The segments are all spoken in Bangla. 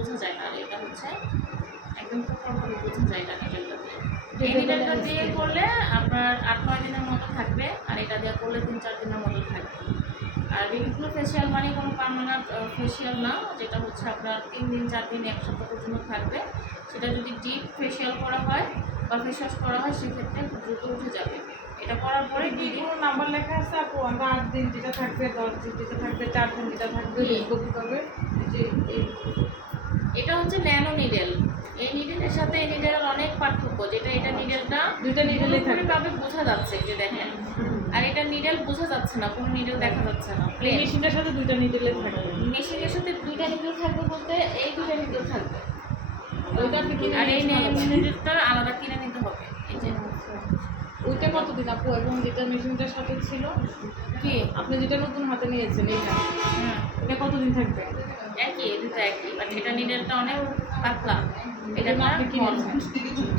বোঝা যায় না। আর এটা হচ্ছে একদম প্রপারভাবে বোঝা যায় না নিডেলটা দিয়ে। এই নিডেলটা দিয়ে করলে আপনার 8-9 দিনের মতো থাকবে, আর এটা দিয়ে করলে 3-4 দিনের মতো থাকবে। আর রিভিগ্লো ফেসিয়াল মানে কোনো পার্মানেন্ট ফেসিয়াল না, যেটা হচ্ছে আপনার 3 দিন 4 দিন 1 সপ্তাহ পর্যন্ত থাকবে। সেটা যদি ডিপ ফেসিয়াল করা হয় বা ফেস ওয়াশ করা হয় সেক্ষেত্রে খুব দ্রুত উঠে যাবে। এটা করার পরে কোনো নাম্বার লেখা আছে আপু? আমরা 8 দিন যেটা থাকবে, 10 দিন যেটা থাকবে, 4 দিন যেটা থাকবে, দেখবো কীভাবে? এটা হচ্ছে ন্যানো নিডেল। এই নিডেলের সাথে এই নিডেলের অনেক পার্থক্য, যেটা এটা নিডেলটা দুইটা নিডেলে পুরোপুরিভাবে বোঝা যাচ্ছে যে দেখেন, আর এটা নিডেল বোঝা যাচ্ছে না, কোনো নিডেল দেখা যাচ্ছে না, প্লেন। মেশিনটার সাথে দুইটা নিডেলে থাকবে। মেশিনের সাথে দুইটা নিডেল থাকবে বলতে এই দুইটা নিডেল থাকবে, ওইটা আপনি কিনে আর এই নিয়েছেন? নিডেলটা আলাদা কিনে নিতে হবে। এই যে ওইটা কতদিন আপু? এবং যেটা মেশিনটার সাথে ছিল, কি আপনি যেটা নতুন হাতে নিয়েছেন এইটা, এটা কতদিন থাকবে? একই, দুটো একই, বাট এটা নিডেলটা অনেক পাতলা, এটা এটা আপনি কিনেছেন?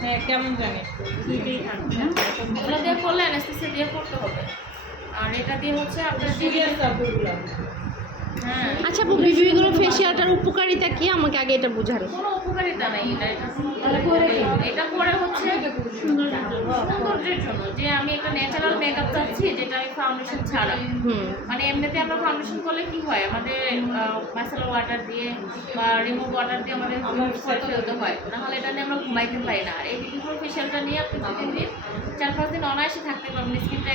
হ্যাঁ, কেমন জানি দুইটাই থাকবে। ওগুলো দিয়ে করলে অ্যানেস্থেসিয়া দিয়ে করতে হবে, আর এটা দিয়ে হচ্ছে আপনার সিরিয়াস আপুগুলো। হ্যাঁ। আচ্ছা আপু, বিবিগুলো ফেসিয়ালটার উপকারিতা কি আমাকে আগে এটা বুঝান। কোনো উপকারিতা নাই, এটা করে হচ্ছে সৌন্দর্যের জন্য, যে আমি একটা ন্যাচারাল মেকআপ চাচ্ছি যেটা আমি ফাউন্ডেশন ছাড়া। মানে এমনিতে আমরা ফাউন্ডেশন করলে কি হয়, আমাদের মাইসেলার ওয়াটার দিয়ে বা রিমুভ ওয়াটার দিয়ে আমাদের ফেলতে হয়, নাহলে এটা নিয়ে আমরা ঘুমাইতে পারি না। আর এই বিউটিফুল ফেশিয়ালটা নিয়ে আপনি 2-3 দিন 4-5 দিন অনায়াসে থাকতে পারবেন। স্কিনটা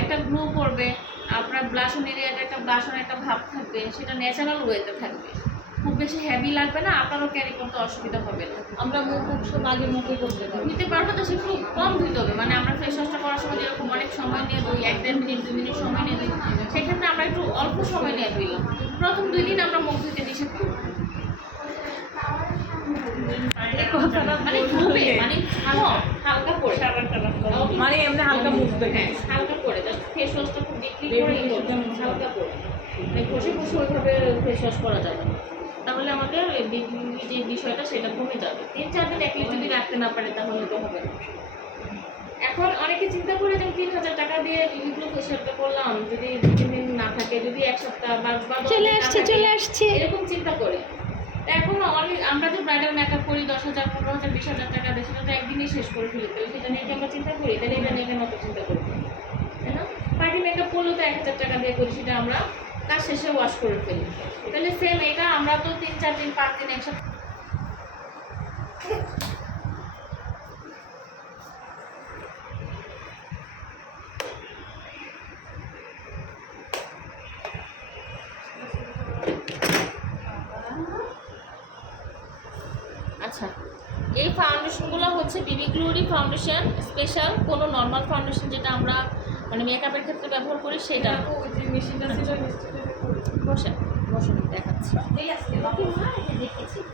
একটা গ্লো করবে, আপনার ব্লাশন এরিয়াটা একটা ব্লাশন একটা ভাব থাকবে, সেটা ন্যাচারাল ওয়েতে থাকবে, খুব বেশি হেভি লাগবে না, আপনারও ক্যারি করতে অসুবিধা হবে না। আমরা মুখ সব আগে মুখে করতে পারবো। নিতে পারবো তো, সে খুব কম ধুইতে হবে। মানে আমরা ফেস ওয়াশটা করার সময় যেরকম অনেক সময় নিয়ে ধুই, 1-1.5 মিনিট 2 মিনিট সময় নিয়ে ধুই, সেক্ষেত্রে আমরা একটু অল্প সময় নিয়ে ধুইলাম। প্রথম 2 দিন আমরা মুখ ধুইতে নিষেধ করব, মানে ধুবে মানে হালকা করে, মানে এমনি হালকা মুখ দেখে হালকা করে জাস্ট ফেস ওয়াশটা খুব ডিপলি করে হালকা করে, মানে ঘষে ঘষে ওইভাবে ফেস ওয়াশ করা যাবে না। তাহলে আমাদের যে বিষয়টা সেটা কমে যাবে। 3-4 দিন একলিস্ট যদি রাখতে না পারে তাহলে তো হবে না। এখন অনেকে চিন্তা করে যে 3000 টাকা দিয়ে বিবিগুলো ফেসিয়ালটা করলাম, যদি 2-3 দিন না থাকে, যদি 1 সপ্তাহ বা চলে আসছে এরকম চিন্তা করে। এখন আমরা যে ব্রাইডাল মেকআপ করি 10,000, 15,000, 20,000 টাকা দিয়ে, সেটা তো একদিনই শেষ করে ফেলি। তাহলে সেটা নিয়ে আমরা চিন্তা করি, তাহলে এটা নিয়ে কেন চিন্তা করবো, তাই না? পার্টি মেকআপ করলেও তো 1,000 টাকা দিয়ে করি, সেটা আমরা কাজ শেষে ওয়াশ করে ফেলি। তাহলে সেম এটা আমরা তো 3-4 দিন 5 দিন একসাথে আচ্ছা। এই ফাউন্ডেশনগুলো হচ্ছে বিবি গ্লোরি ফাউন্ডেশন স্পেশাল, কোনো নর্মাল ফাউন্ডেশন যেটা আমরা মানে মেকআপের ক্ষেত্রে ব্যবহার করি সেটা। ওই যে মেশিনটা ছিল বসেন বসেন দেখাচ্ছি।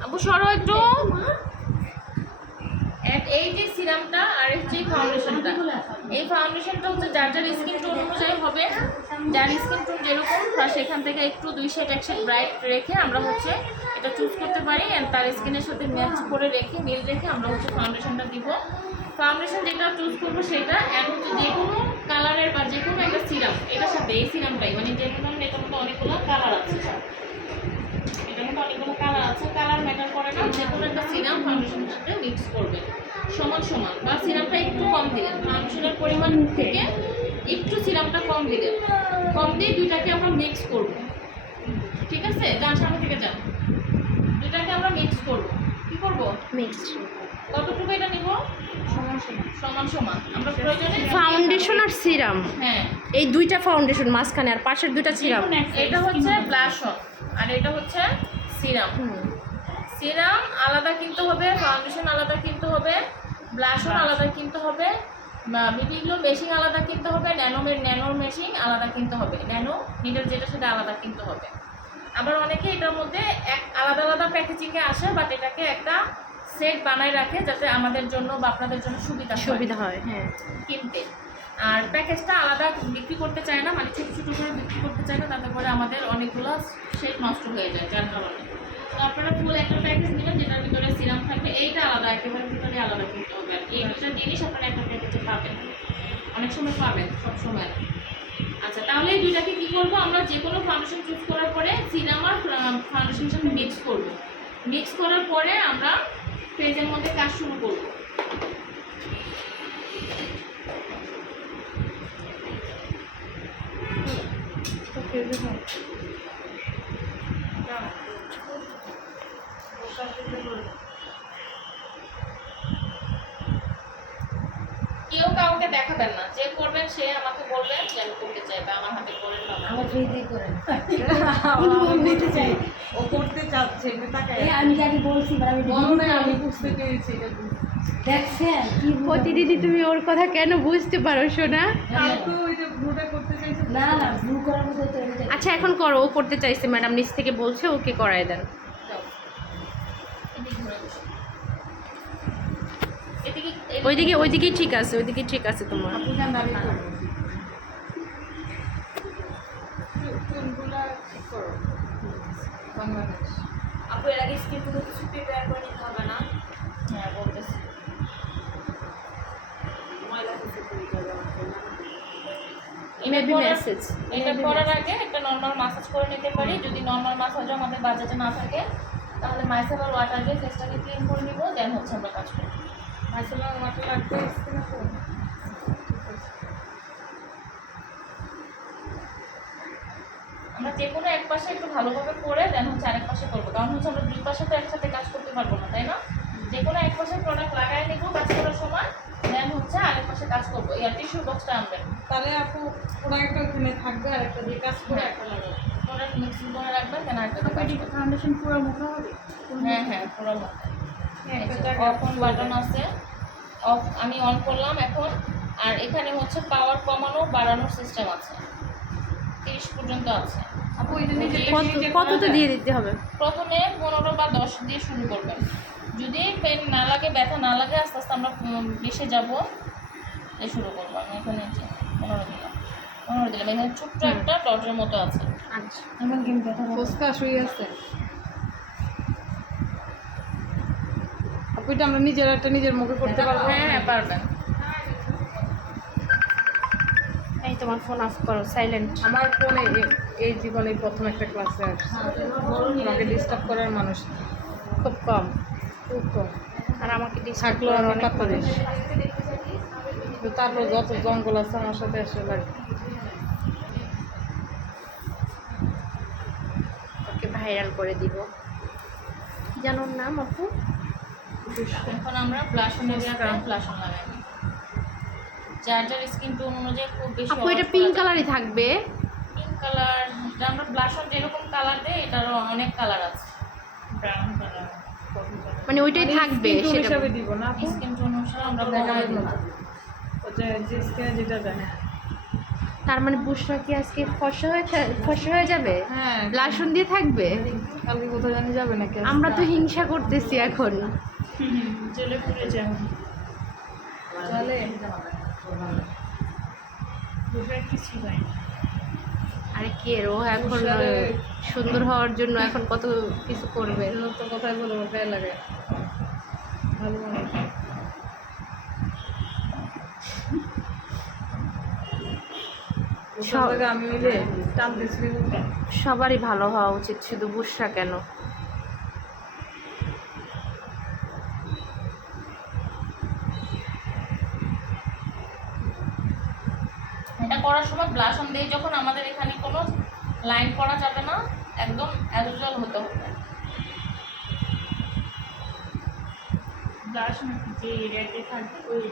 আবু সরো একটু। এই যে সিরামটা আর এই যে ফাউন্ডেশনটা, এই ফাউন্ডেশনটা হচ্ছে যার যার স্কিন টোন অনুযায়ী হবে, যার স্কিন টোন যেরকম সেখান থেকে একটু 2 শেড 1 শেড ব্রাইট রেখে আমরা হচ্ছে এটা চুজ করতে পারি, অ্যান্ড তার স্কিনের সাথে ম্যাচ করে রেখে মিল রেখে আমরা হচ্ছে ফাউন্ডেশনটা দিব। ফাউন্ডেশন যেটা চুজ করবো সেটা, অ্যান্ড হচ্ছে যে কোনো কালারের বা যে কোনো একটা সিরাম এটার সাথে, এই সিরামটাই মানে যে কোনো এটার মধ্যে অনেকগুলো কালার আছে, এটার মধ্যে অনেকগুলো কালার আছে, কালার ম্যাটার করে না, যে কোনো একটা সিরাম ফাউন্ডেশনের সাথে মিক্স করবে সমান সমান, বা সিরামটা একটু কম দিলেন, ফাউন্ডেশনের পরিমাণ থেকে একটু সিরামটা কম দিলেন, কম দিয়ে দুইটাকে আমরা মিক্স করব। ঠিক আছে, যান সামনে থেকে যান, দুইটাকে আমরা মিক্স করব। কি করব? মিক্সড কতটুকু এটা নিব? সমান সমান আমরা প্রয়োজনে ফাউন্ডেশন আর সিরাম, হ্যাঁ এই দুইটা ফাউন্ডেশন মাঝখানে আর পাশের দুইটা সিরাম। এটা হচ্ছে ব্লাশন আর এটা হচ্ছে সিরাম। সিরাম আলাদা কিনতে হবে, ফাউন্ডেশন আলাদা কিনতে হবে, ব্লাশন আলাদা কিনতে হবে, বিবিগুলো মেশিন আলাদা কিনতে হবে, ন্যানোর মেশিন আলাদা কিনতে হবে, ন্যানো নিডেল যেটা সেটা আলাদা কিনতে হবে। আবার অনেকে এটার মধ্যে আলাদা আলাদা প্যাকেজিংয়ে আসে, বাট এটাকে একটা সেট বানায় রাখে যাতে আমাদের জন্য বা আপনাদের জন্য সুবিধা হয় হ্যাঁ কিনতে। আর প্যাকেজটা আলাদা বিক্রি করতে চায় না, মানে ছোটো ছোটো করে বিক্রি করতে চায় না, তাতে করে আমাদের অনেকগুলো সেট নষ্ট হয়ে যায়, যার কারণে। তো আপনারা ফুল একটা প্যাকেজ নেবেন যেটার ভিতরে সিরাম থাকবে, এইটা আলাদা একেবারে ভিতরে আলাদা কিনতে হবে। আর এই দুটো জিনিস আপনারা একটা প্যাকেজে পাবেন, অনেক সময় পাবেন, সব সময়। আচ্ছা, তাহলে এই দুইটাকে কী করবো, আমরা যে কোনো ফাউন্ডেশন চুজ করার পরে সিরাম আর ফাউন্ডেশনের সাথে মিক্স করবো। মিক্স করার পরে আমরা ফ্রিজের মধ্যে কাজ শুরু করব। কেউ কাউকে দেখাবেন না, যে করবেন সে আমাকে বলবেন যে আমি করতে চাই বা আমার হাতে করেন বা আমার ফ্রিজেই করেন নিতে চাই, ও করতে চাচ্ছে, এটা তাকায়। আমি যাকে বলছি but আমি বলো না, আমি বুঝতে পেরেছি এটা দেখছেন কি প্রতিদিনই তুমি ওর কথা কেন বুঝতে পারো সোনা? কালকে ওইটা ব্লুটা করতে চাইছে। না না ব্লু করার মতো তো এটা আচ্ছা এখন করো, ও করতে চাইছে, ম্যাডাম নিচ থেকে বলছে, ওকে করায় দেন। যাও। এদিকে ঘুরে বসো। এদিকে ওইদিকেই ঠিক আছে, ওইদিকেই ঠিক আছে তোমার। আপু জান আমি করব। কোনগুলা ঠিক করো? বাংলাদেশ। আপু এর আগে স্ক্রিন পুরো কিছু প্রিপেয়ার করে নিতে হবে না? হ্যাঁ বলতেছি। Maybe করার- message. এটা করার আগে একটা নর্মাল মাসাজ করে নিতে পারি। যদি নর্মাল মাসাজও আমাদের বাজেটে না থাকে তাহলে মাইসেলার ওয়াটার দিয়ে ফেসটাকে ক্লিন করে নিব, দেন হচ্ছে আমরা কাজ করব। মাইসেলার ওয়াটার লাগবে স্কিন আপু। আমরা যে কোনো এক পাশে একটু ভালোভাবে করে দেন হচ্ছে আরেক পাশে করবো, কারণ হচ্ছে আমরা দুই পাশে তো একসাথে কাজ করতে পারবো না, তাই না? যে কোনো এক পাশে প্রোডাক্ট লাগাই নিব কাজ করার সময়, দেন হচ্ছে আরেক পাশে কাজ করবো। এয়ার টিস্যু বক্সটা আনবেন, তাহলে আপু পুরো একটা ওখানে থাকবে আর একটা দিয়ে কাজ করে হ্যাঁ। একটা লাগাবে। প্রোডাক্ট মিক্সিং করে রাখবেন, দেন আরেকটা দিয়ে কাজ করবেন। ফাউন্ডেশন পুরো মুখে হবে। হ্যাঁ হ্যাঁ পুরো মাথায়। একটা জায়গায় অফ অন বাটন আছে, অফ আমি অন করলাম এখন। আর এখানে হচ্ছে পাওয়ার কমানো বাড়ানোর সিস্টেম আছে, 30 পর্যন্ত আছে। আপু এটা নিজে কতটা দিয়ে দিতে হবে? প্রথমে 15 বা 10 দিয়ে শুরু করবেন। যদি পেন না লাগে, ব্যথা না লাগে, আস্তে আস্তে আমরা 20-এ যাবো, এই শুরু করবো। আমি এখানে 15 দিলাম, 15 দিলাম। এখানে ছোট্ট একটা ডটের মতো আছে। আচ্ছা এমন কি ব্যথা হবে ফুসকা শুয়ে আছে। আপু এটা আমরা নিজের মুখে করতে পারবো। হ্যাঁ হ্যাঁ পারবেন। এই তোমার ফোন অফ করো, সাইলেন্ট। আমার ফোনে এই জীবনে প্রথম একটা ক্লাসে আসছে, আমাকে ডিস্টার্ব করার মানুষ খুব কম, খুব কম। আর আমাকে ডিস্টার্ব থাকলো করার আমার অনেক পাত্তা মানুষ। দিস। কিন্তু তারপর যত জঙ্গল আছে আমার সাথে এসে লাগে। ওকে ভাইরাল করে দিব। কি জানো ওর নাম আপু? এখন আমরা ব্লাশন এরিয়াতে ব্লাশন লাগাই। যার যার স্কিন টোন অনুযায়ী খুব বেশি আপু এটা পিঙ্ক কালারই থাকবে? পিঙ্ক কালার, আমরা ব্লাশন যেরকম কালার দেই এটারও অনেক কালার আছে। ব্রাউন কালার, মানে ওইটাই থাকবে কিন্তু সেটা? হিসাবে দিব না আপু, স্কিন টোন অনুসারে আমরা দেখানোর দেখাই দিই। মতো। ও যে স্কিনে যেটা জানে। তার মানে বুশরা কি আজকে ফর্সা হয়ে যাবে? হ্যাঁ, ব্লাশন দিয়ে থাকবে? কালকে কোথাও জানি যাবে নাকি? আমরা তো হিংসা করতেছি এখন। চলে পুড়ে যাবে। চলে। কিছু হয় না। আরে কে রো এখন বুশরারে- সুন্দর হওয়ার জন্য এখন কত কিছু করবে। এর তো কথাই বলে ওর গায়ে লাগে। ভালো মনে হয়। সব জায়গায় আমি মিলে টান দিচ্ছি। সবারই ভালো হওয়া উচিত, শুধু বুশরা কেন? এটা করার সময় ব্লাশন দিয়ে যখন আমাদের এখানে কোনো লাইন করা যাবে না, একদম অ্যাজুয়াল হতে হবে। ব্লাশন যে এরিয়াতে থাকবে ওই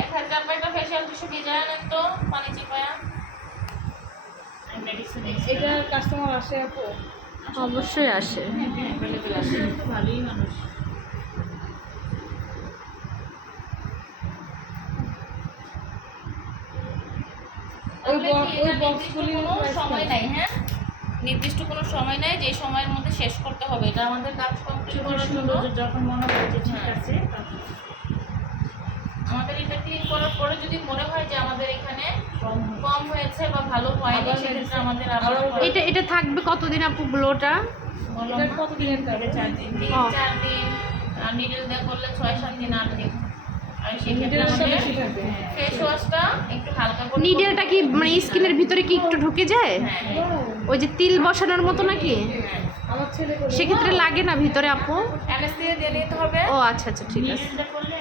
এক হাজার একটা ফেশিয়াল টিস্যু ভিজায় আনেন তো, পানি চিপায়া। এটা কাস্টমার আসে আপু? অবশ্যই আসে। অ্যাভেলেবেল আছে, ভালোই মানুষ। তাহলে কি এটা নির্দিষ্ট কোনো সময় নাই, হ্যাঁ নির্দিষ্ট কোনো সময় নাই যে সময়ের মধ্যে শেষ করতে হবে। এটা আমাদের কাজ কমপ্লিট করার জন্য যখন মনে হয় যে ঠিক আছে, আমাদের এটা ক্লিন করার পরে যদি মনে হয় যে আমাদের এখানে কম হয়েছে বা ভালো হয়নি, সেক্ষেত্রে আমাদের আবার এটা থাকবে কতদিন আপু গ্লোটা? বললাম এটা না? কতদিনের থাকে? 4 দিন। 3-4 দিন, আর নিডল দিয়ে করলে 6-7 দিন, 8 দিন। আর সেক্ষেত্রে নিডলটা আমাদের বেশি থাকে। ফেস ওয়াশটা একটু হালকা করে নিডেলটা কি মানে স্কিনের ভিতরে কি একটু ঢুকে যায়? হ্যাঁ, ওই যে তিল বসানোর মতো নাকি? হ্যাঁ। আমার ছেলে বলে, সেক্ষেত্রে লাগে না ভিতরে আপু? অ্যানেস্থেসিয়া দিয়ে নিতে হবে। ও আচ্ছা আচ্ছা ঠিক আছে। নিডলটা করলে